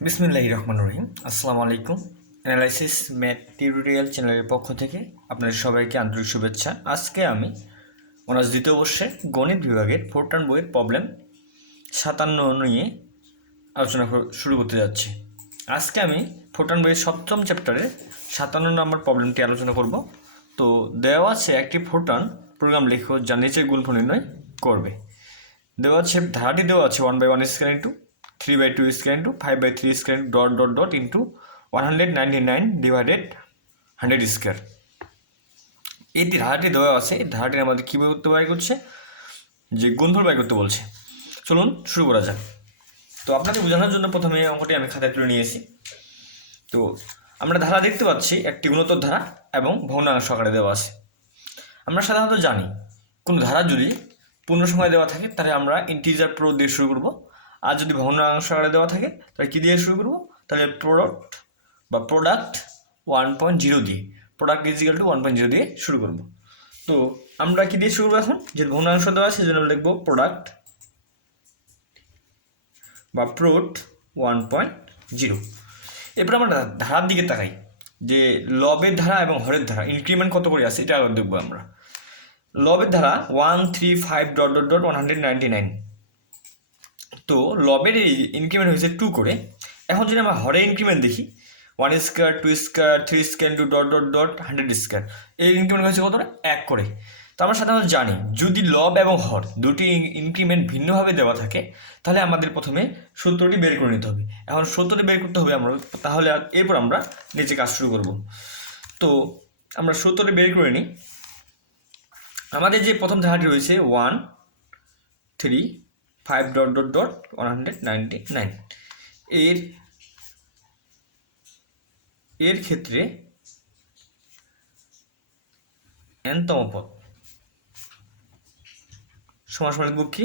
বিসমিল্লাহির রহমানির রহিম। আসসালামু আলাইকুম। অ্যানালাইসিস ম্যাথ টিউটোরিয়াল চ্যানেলের পক্ষ থেকে আপনাদের সবাইকে আন্তরিক শুভেচ্ছা। আজকে আমি অনার্স দ্বিতীয় বর্ষের গণিত বিভাগের ফোরট্রান বইয়ের প্রবলেম 57 নিয়ে আলোচনা শুরু করতে যাচ্ছি। আজকে আমি ফোরট্রান বইয়ের সপ্তম চ্যাপ্টারের 57 নম্বর প্রবলেমটি আলোচনা করব। তো দেওয়া আছে একটি ফোরট্রান প্রোগ্রাম লেখো যা নিচের গুণফল নির্ণয় করবে। দেওয়া আছে ধারাটি দেওয়া আছে 1/1 square into 3/2 square into 5/3 square dot dot dot into 199 divided 100 square. এই ধারাটি দেওয়া আছে, এই ধারাটি আমাদের কী বের করতে বাইর করছে, যে গুণফল বের করতে বলছে। চলুন শুরু করা যাক। তো আপনাকে বোঝানোর জন্য প্রথমে অঙ্কটি আমি খাতায় তুলে নিয়েছি। তো আমরা ধারা দেখতে পাচ্ছি, একটি গুণোত্তর ধারা এবং ভগ্নাংশ আকারে দেওয়া আছে। আমরা সাধারণত জানি কোনো ধারা যদি পূর্ণ সংখ্যায় দেওয়া থাকে তাহলে আমরা ইন্টিজার প্রো দিয়ে শুরু করব, আর যদি ভগ্নাংশ আকারে দেওয়া থাকে তাহলে কী দিয়ে শুরু করব, তাহলে প্রোডাক্ট 1.0 দিয়ে, প্রোডাক্ট ইজিক্যাল টু 1.0 দিয়ে শুরু করব। তো আমরা কী দিয়ে শুরু করবো এখন, যে ভগ্নাংশ দেওয়া আছে সেজন্য লিখব প্রোডাক্ট বা প্রোড 1.0। এরপর আমরা ধারার দিকে তাকাই, যে লবের ধারা এবং হরের ধারা ইনক্রিমেন্ট কত করে আছে এটা আবার দেখবো আমরা। লবের ধারা 135 ডট ডট ডট 199। তো লবের এই ইনক্রিমেন্ট হয়েছে 2 করে। এখন যদি আমরা হরের ইনক্রিমেন্ট দেখি 1 square 2 square 3 square into dot dot dot 100 square, এই ইনক্রিমেন্ট হয়েছে কত, 1 করে। তো আমরা সাধারণত জানি যদি লব এবং হর দুটি ইনক্রিমেন্ট ভিন্নভাবে দেওয়া থাকে তাহলে আমাদের প্রথমে সূত্রটি বের করে নিতে হবে। এখন সূত্রটি বের করতে হবে আমরা, তাহলে এরপর আমরা নিচে কাজ শুরু করব। তো আমরা সূত্রটি বের করে নিই। আমাদের যে প্রথম ধারাটি রয়েছে 135 ডট ডট ডট 199, এর ক্ষেত্রে nতম পদ সমান সমান লিখব কি,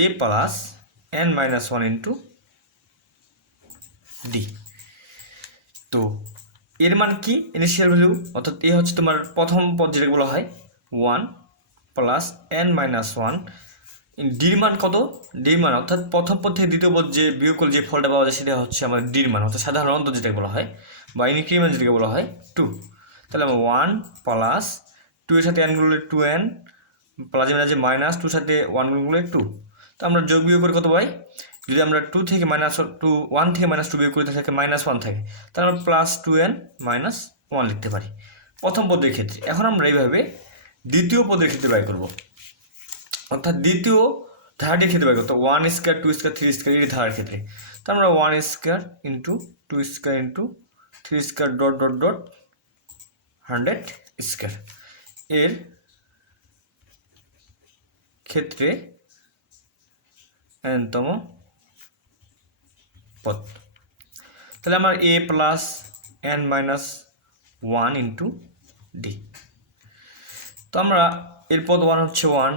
a plus n-1 into D. তো এর মান কি, ইনিশিয়াল ভ্যালু, অর্থাৎ এ হচ্ছে তোমার প্রথম পদ যেটা বলা হয় 1 প্লাস n-1। ডির মান কত, ডির মান অর্থাৎ প্রথম পদ থেকে দ্বিতীয় পদ যে বিয়োগ করলে যে ফলটা পাওয়া যায় সেটা হচ্ছে আমাদের ডির মান, অর্থাৎ সাধারণ অন্তর যেটাকে বলা হয় বা ইনক্রিমেন্ট যেটাকে বলা হয় 2। তাহলে আমরা 1 প্লাস 2 এর সাথে n গুণলে 2n প্লাস আছে মাইনাস 2 সাথে 1 গুণলে 2। তো আমরা যোগ বিয়োগ করে কত পাই, যদি আমরা 1 থেকে -2 বিয়োগ করে থাকে -1 থাকে, তাহলে আমরা প্লাস 2n মাইনাস 1 লিখতে পারি প্রথম পদের ক্ষেত্রে। এখন আমরা এইভাবে দ্বিতীয় পদের ক্ষেত্রে বাই করব, অর্থাৎ দ্বিতীয় ধারাটির ক্ষেত্রে বাই করতে 1 স্কয়ার 2 স্কয়ার 3 স্কয়ার এই ধারার ক্ষেত্রে। তো আমরা 1 square into 2 square into 3 square dot dot dot 100 square এর ক্ষেত্রে nতম পদ। তাহলে আমার a plus n-1 into D. তো আমরা এর পদ 1 হচ্ছে 1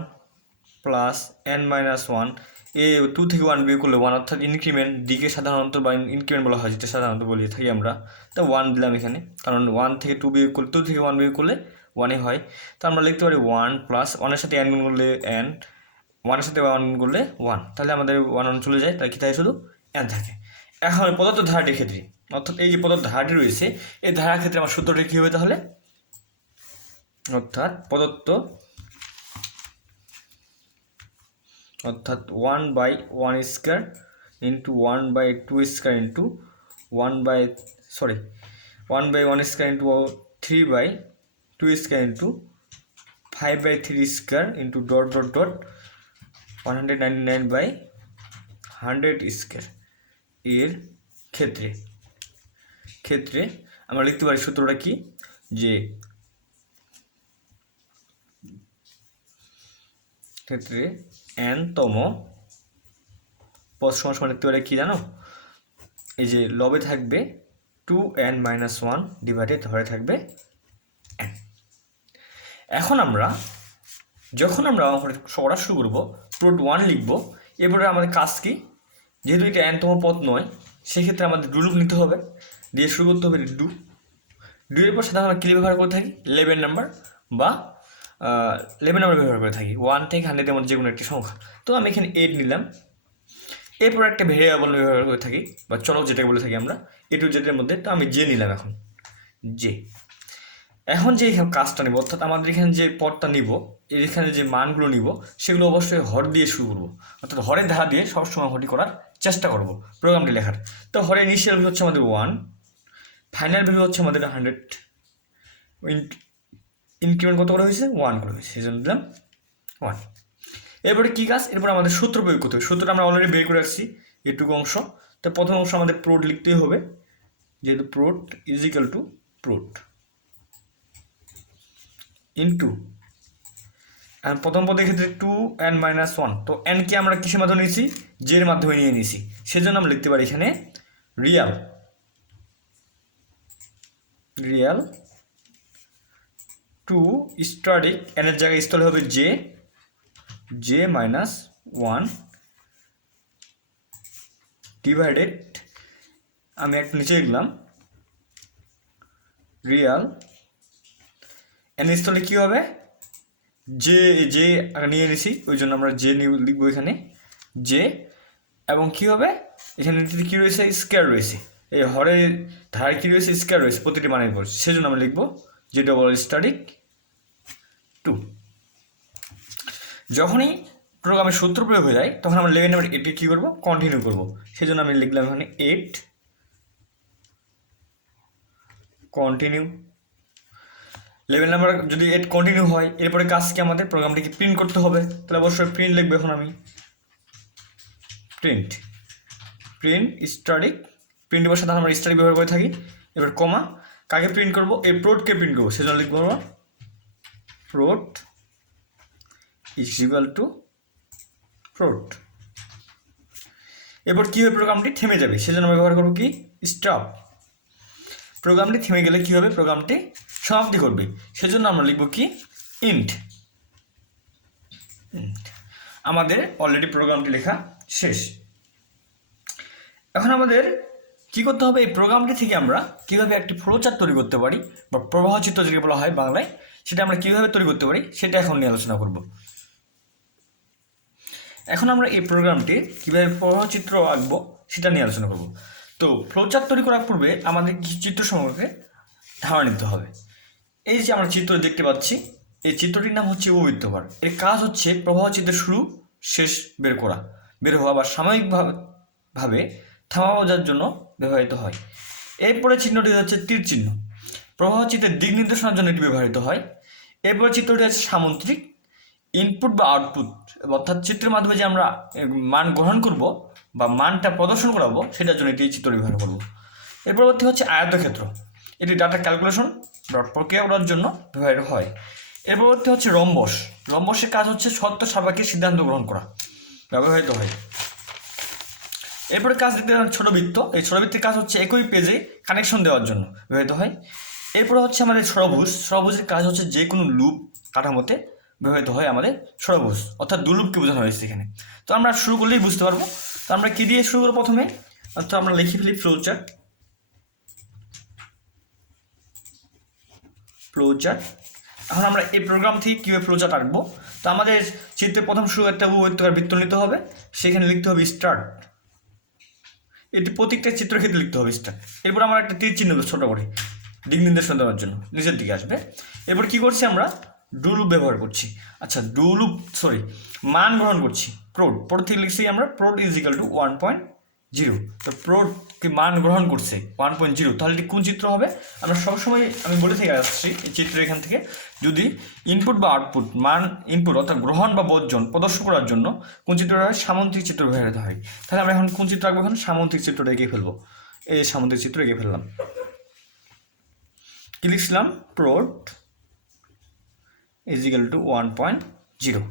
প্লাস n-1, এ 2 থেকে 1 বিয়োগ করলে 1, অর্থাৎ ইনক্রিমেন্ট ডিকে সাধারণত বা ইনক্রিমেন্ট বলা হয়, যেটা সাধারণত বলে থাকি আমরা। তো 1 দিলাম এখানে, কারণ 1 থেকে 2 বিয়োগ করলে 2 থেকে 1 বিয়োগ করলে 1 হয়। তো আমরা লিখতে পারি 1 প্লাস 1 এর সাথে n গুণ করলে n, 1 এর সাথে 1 গুণ করলে 1, তাহলে আমাদের 1 চলে যায়, তাই কি থাকে, শুধু n থাকে। এখন প্রদত্ত ধারাটির ক্ষেত্রে, অর্থাৎ এই যে প্রদত্ত ধারাটি রয়েছে এই ধারার ক্ষেত্রে আমার সূত্রটি কী হবে তাহলে, অর্থাৎ 1/1 square into 1/2 square into 1/1 square into 3/2 square into 5/3 square into dot dot dot 199/100 square এর ক্ষেত্রে আমরা লিখতে পারি সূত্রটা কি, যে ক্ষেত্রে nতম পদ সমান লিখতে পারে কি জানো, এই যে লবে থাকবে 2n-1 ডিভাইডেড হরে থাকবে n। এখন আমরা যখন আমরা পড়া শুরু করবো প্রোড 1 লিখবো, এরপরে আমাদের কাজ কি, যেহেতু এটা nতম পদ নয় সেক্ষেত্রে আমাদের ডু লুপ নিতে হবে, দিয়ে শুরু করতে হবে ডু এর পর সাধারণত আমরা কী ব্যবহার করে থাকি, 11 নাম্বার বা 11 নাম্বার ব্যবহার করে থাকি, 1 থেকে 100 এর মধ্যে যে কোনো একটি সংখ্যা। তো আমি এখানে 8 নিলাম, এরপর একটা ভেরিয়েবল ব্যবহার করে থাকি বা চলক যেটাকে বলে থাকি আমরা এ টু জেডের মধ্যে, তো আমি জে নিলাম এখন জে। এখন যে এখানে কাজটা নিব অর্থাৎ আমাদের এখানে যে পদটা নিব এখানে যে মানগুলো নিব সেগুলো অবশ্যই হর দিয়ে শুরু করবো, অর্থাৎ হরের ধারা দিয়ে সবসময় হরটি করার চেষ্টা করব প্রোগ্রামটি লেখার। তো হরের ইনিশিয়াল ভ্যালু হচ্ছে আমাদের 1, ফাইনাল ভ্যালু হচ্ছে আমাদের 100, ইনক্রিমেন্ট কত করে হয়েছে 1 করে হয়েছে, সেই জন্য দিলাম 1। এরপরে কী কাজ, এরপর আমাদের সূত্র প্রয়োগ করতে হবে। সূত্রটা আমরা অলরেডি বের করে রাখছি এটুকু অংশ। তো প্রথম অংশ আমাদের প্রোড লিখতেই হবে, যেহেতু প্রোড ইজ ইকাল টু প্রোড ইন্টু প্রথম পদের ক্ষেত্রে 2n - 1, তো এনকে আমরা কিসের মাধ্যমে নিয়েছি, জের মাধ্যমে নিয়ে নিয়েছি, সেজন্য আমরা লিখতে পারি এখানে রিয়াল টু স্ট্যাটিক এনের জায়গায় স্থলে হবে জে -1 ডিভাইডেড, আমি একটু নিচে লিখলাম রিয়াল এন স্থলে কী হবে জে নিয়ে নিছি ওই জন্য আমরা জে লিখবো এখানে জে, এবং কী হবে এখানে কী রয়েছে স্কোয়ার রয়েছে, এই হরের ধারে কী রয়েছে স্কোয়ার রয়েছে প্রতিটি মানের পর, সেজন্য আমরা লিখবো জে ডবল স্ট্যাটিক 2। যখনই প্রোগ্রামের সূত্র প্রয়োগ হয়ে যায় তখন আমরা 11 নাম্বার 8 কী করবো কন্টিনিউ করবো, সেজন্য আমি লিখলাম এখানে 8 কন্টিনিউ। 11 নাম্বার যদি 8 কন্টিনিউ হয় এরপরে কাজ কি আমাদের প্রোগ্রামটিকে প্রিন্ট করতে হবে, তাহলে অবশ্যই প্রিন্ট লিখবো এখন আমি প্রিন্ট স্ট্যাটিক, প্রিন্ট বসার সাথে আমরা স্ট্যাটিক ব্যবহার করে থাকি। এবার কমা কাকে প্রিন্ট করবো, এই প্রোডকে প্রিন্ট করবো, সেজন্য লিখবো আমরা প্রোড ইজ ইকুয়াল টু প্রোড। এরপর কী হবে প্রোগ্রামটি থেমে যাবে, সেজন্য ব্যবহার করবো কি স্টপ। প্রোগ্রামটি থেমে গেলে কী হবে প্রোগ্রামটি সমাপ্তি করবে, সেজন্য আমরা লিখব কি ইন্ট। আমাদের অলরেডি প্রোগ্রামটি লেখা শেষ। এখন আমাদের কী করতে হবে, এই প্রোগ্রামটি থেকে আমরা কীভাবে একটি ফ্লোচার্ট তৈরি করতে পারি বা প্রবাহ চিত্র যেটা বলা হয় বাংলায়, সেটা আমরা কীভাবে তৈরি করতে পারি সেটা এখন নিয়ে আলোচনা করব। এখন আমরা এই প্রোগ্রামটি কীভাবে প্রবাহ চিত্র আঁকবো সেটা নিয়ে আলোচনা করব। তো ফ্লোচার্ট তৈরি করার পূর্বে আমাদের কিছু চিত্র সম্পর্কে ধারণা নিতে হবে। এই যে আমরা চিত্র দেখতে পাচ্ছি এই চিত্রটির নাম হচ্ছে উপবৃত্তকার। এর কাজ হচ্ছে প্রবাহ চিত্রের শুরু শেষ বের হওয়া বা সাময়িকভাবে থামাবার জন্য ব্যবহৃত হয়। এরপরে চিহ্নটি হচ্ছে তীর চিহ্ন, প্রবাহ চিত্রের দিক নির্দেশনার জন্য এটি ব্যবহৃত হয়। এরপরে চিত্রটি হচ্ছে সামন্ত্রিক, ইনপুট বা আউটপুট অর্থাৎ চিত্রের মাধ্যমে যে আমরা মান গ্রহণ করব বা মানটা প্রদর্শন করাবো সেটার জন্য এটি চিত্র ব্যবহার করব। এর পরবর্তী হচ্ছে আয়তক্ষেত্র, এটি ডাটা ক্যালকুলেশন বা প্রক্রিয়া করার জন্য ব্যবহৃত হয়। এর পরবর্তী হচ্ছে রম্বসের কাজ হচ্ছে সত্য সাপেক্ষে সিদ্ধান্ত গ্রহণ করা, ব্যবহৃত হয়। এরপরে কাজ দেখতে ছোট বৃত্ত, এই ছোট বৃত্তের কাজ হচ্ছে একই পেজে কানেকশন দেওয়ার জন্য ব্যবহৃত হয়। এরপরে হচ্ছে আমাদের ষড়ভুজের কাজ হচ্ছে যে কোনো লুপ কাঠামোতে ব্যবহৃত হয় আমাদের ষড়ভুজ, অর্থাৎ দুলুপকে বোঝানো হয়েছে এখানে। তো আমরা শুরু করলেই বুঝতে পারবো। তো আমরা কী দিয়ে শুরু করবো প্রথমে, অর্থাৎ আমরা লিখে ফেলি ফ্লোচার্ট। এখন আমরা এই প্রোগ্রাম থেকে কীভাবে ফ্লোচার্ট আঁকবো, তো আমাদের চিত্রে প্রথম শুরু একটা উপবৃত্তাকার বৃত্ত নিতে হবে, সেখানে লিখতে হবে স্টার্ট, এটি প্রত্যেকটা চিত্রের ক্ষেত্রে লিখতে হবে স্টার্ট। এরপর আমরা একটা তীর চিহ্ন দেবো ছোটো করে দিক নির্দেশনা দেওয়ার জন্য, নিচের দিকে আসবে। এরপর কী করছি আমরা ডু লুপ ব্যবহার করছি, আচ্ছা মান গ্রহণ করছি প্রোড থেকে লিখছি আমরা প্রোড ইজ ইকাল টু 1.0। তো প্রোড মান গ্রহণ করছে 1.0, তাহলে এটি কোন চিত্র হবে, আমরা সবসময় আমি বলে থেকে আসছি এই চিত্র এখান থেকে যদি ইনপুট বা আউটপুট মান ইনপুট অর্থাৎ গ্রহণ বা বর্জন প্রদর্শন করার জন্য কোন চিত্রটা হয় সামন্ত্রিক চিত্র ব্যবহৃত হয়। তাহলে আমরা এখন কোন চিত্র আঁকবো, এখন সামন্ত্রিক চিত্রটা এঁকে ফেলবো, এই সামন্ত্রিক চিত্র এঁকে ফেললাম। কি লিখছিলাম প্রোড ইজ ইকাল টু 1.0।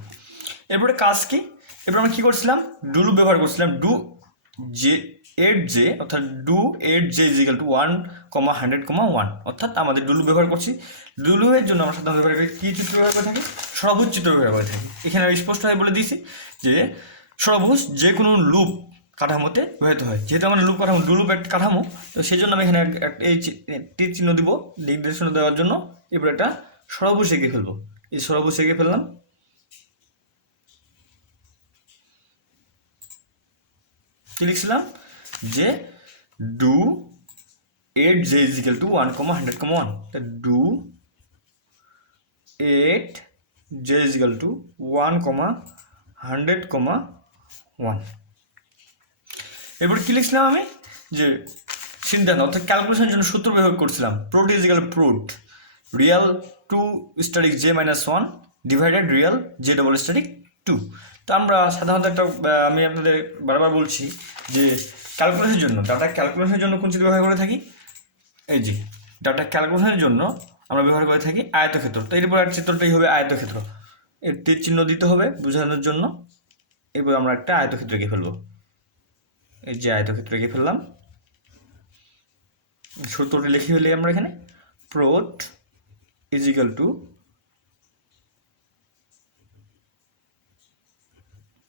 এরপরে কাজ কি, এরপর আমরা কী করছিলাম ডু লুপ ব্যবহার করছিলাম ডু জে 8j অর্থাৎ do 8j is equal to 1,100,1 অর্থাৎ আমাদের ডু লুপ ব্যবহার করছি। ডু লুপের জন্য আমরা সাধারণত ব্যবহার করি কী চিত্র ব্যবহার করে থাকি, ষড়ভুজ চিত্র ব্যবহার করে থাকি। এখানে স্পষ্টভাবে বলে দিয়েছি যে ষড়ভুজ যে কোনো লুপ কাঠামোতে ব্যবহৃত হয়, যেহেতু আমার লুপ কাঠামো ডু লুপ একটা কাঠামো, তো সেই জন্য আমি এখানে এই তীর চিহ্ন দিব নির্দেশনা দেওয়ার জন্য। এরপর একটা ষড়ভুজ এঁকে ফেলবো, এই ষড়ভুজ এঁকে ফেললাম। কি লিখছিলাম যে do 8j is equal to 1, 100, 1, তা do 8j is equal to 1, 100, 1। এরপর কি লিখছিলাম আমি যে সিদ্ধান্ত অর্থাৎ ক্যালকুলেশনের জন্য সূত্র ব্যবহার করছিলাম prod is equal prod real 2 static j - 1 divided real j double static 2। তো আমরা সাধারণত একটা আমি আপনাদের বারবার বলছি যে ক্যালকুলেশনের জন্য ডাটা ক্যালকুলেশনের জন্য কোন চিত্র ব্যবহার করে থাকি, এই যে ডাটা ক্যালকুলেশনের জন্য আমরা ব্যবহার করে থাকি আয়তক্ষেত্র। তো এরপর আর চিত্রটাই হবে আয়তক্ষেত্র, এর তীর চিহ্ন দিতে হবে বোঝানোর জন্য। এরপর আমরা একটা আয়তক্ষেত্র এঁকে ফেলবো, এই যে আয়তক্ষেত্র এঁকে ফেললাম। সূত্রটি লিখে ফেলি আমরা এখানে prod is equal to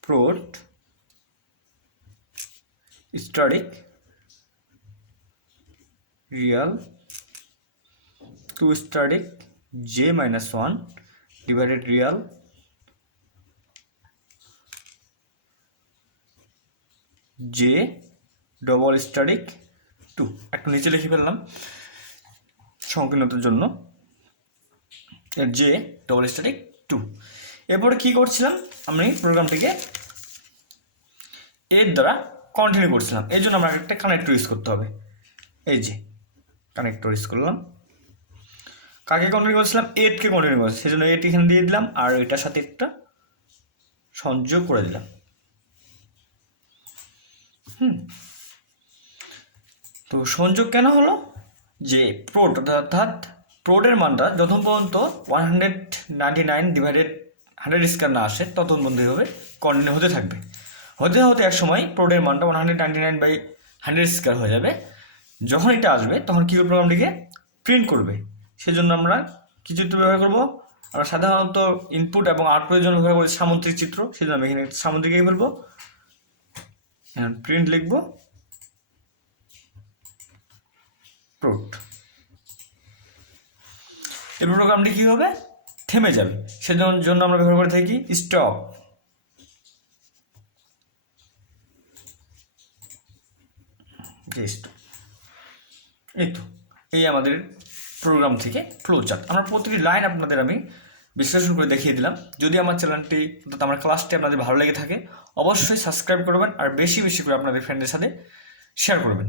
prod static real 2 static j - 1 divided real j double static 2। একটু নিচে লিখে ফেললাম সংকীর্ণতার জন্য j ডবল স্ট্যাটিক 2। এরপরে কী করছিলাম আমি প্রোগ্রামটিকে এর দ্বারা কন্টিনিউ করছিলাম, এর জন্য আমরা একটা কানেক্টর ইউজ করতে হবে। এই যে কানেক্টর ইউজ করলাম, কাকে কন্টিনিউ করছিলাম, এটকে কন্টিনিউ করছি, সেই জন্য এট এখানে দিয়ে দিলাম আর এটার সাথে একটা সংযোগ করে দিলাম। তো সংযোগ কেন হলো, যে প্রোড অর্থাৎ প্রোডের মানটা যতক্ষণ পর্যন্ত 199 ডিভাইডেড 100 স্কয়ার না আসে ততক্ষণ পর্যন্ত হবে কন্টিনিউ হতে থাকবে। হতে হতে এক সময় প্রোডের মানটা 199/100 স্কয়ার হয়ে যাবে। যখন এটা আসবে তখন কী প্রোগ্রামটিকে প্রিন্ট করবে, সেজন্য আমরা কী চিত্র ব্যবহার করব, আমরা সাধারণত ইনপুট এবং আউটপুটের জন্য ব্যবহার করি সামুদ্রিক চিত্র, সেজন্য আমি এখানে সামুদ্রিকই বলবো। প্রিন্ট লিখব প্রোড। এই প্রোগ্রামটি কী হবে, থেমে যাবে, সেজন্য আমরা ব্যবহার করে থাকি স্টপ। এই তো এই আমাদের প্রোগ্রাম থেকে ফ্লো চার্ট। আমরা প্রতিটি লাইন আপনাদের আমি বিশ্লেষণ করে দেখিয়ে দিলাম। যদি আমার চ্যানেলটি অর্থাৎ আমার ক্লাসটি আপনাদের ভালো লেগে থাকে অবশ্যই সাবস্ক্রাইব করবেন আর বেশি বেশি করে আপনাদের ফ্রেন্ডদের সাথে শেয়ার করবেন।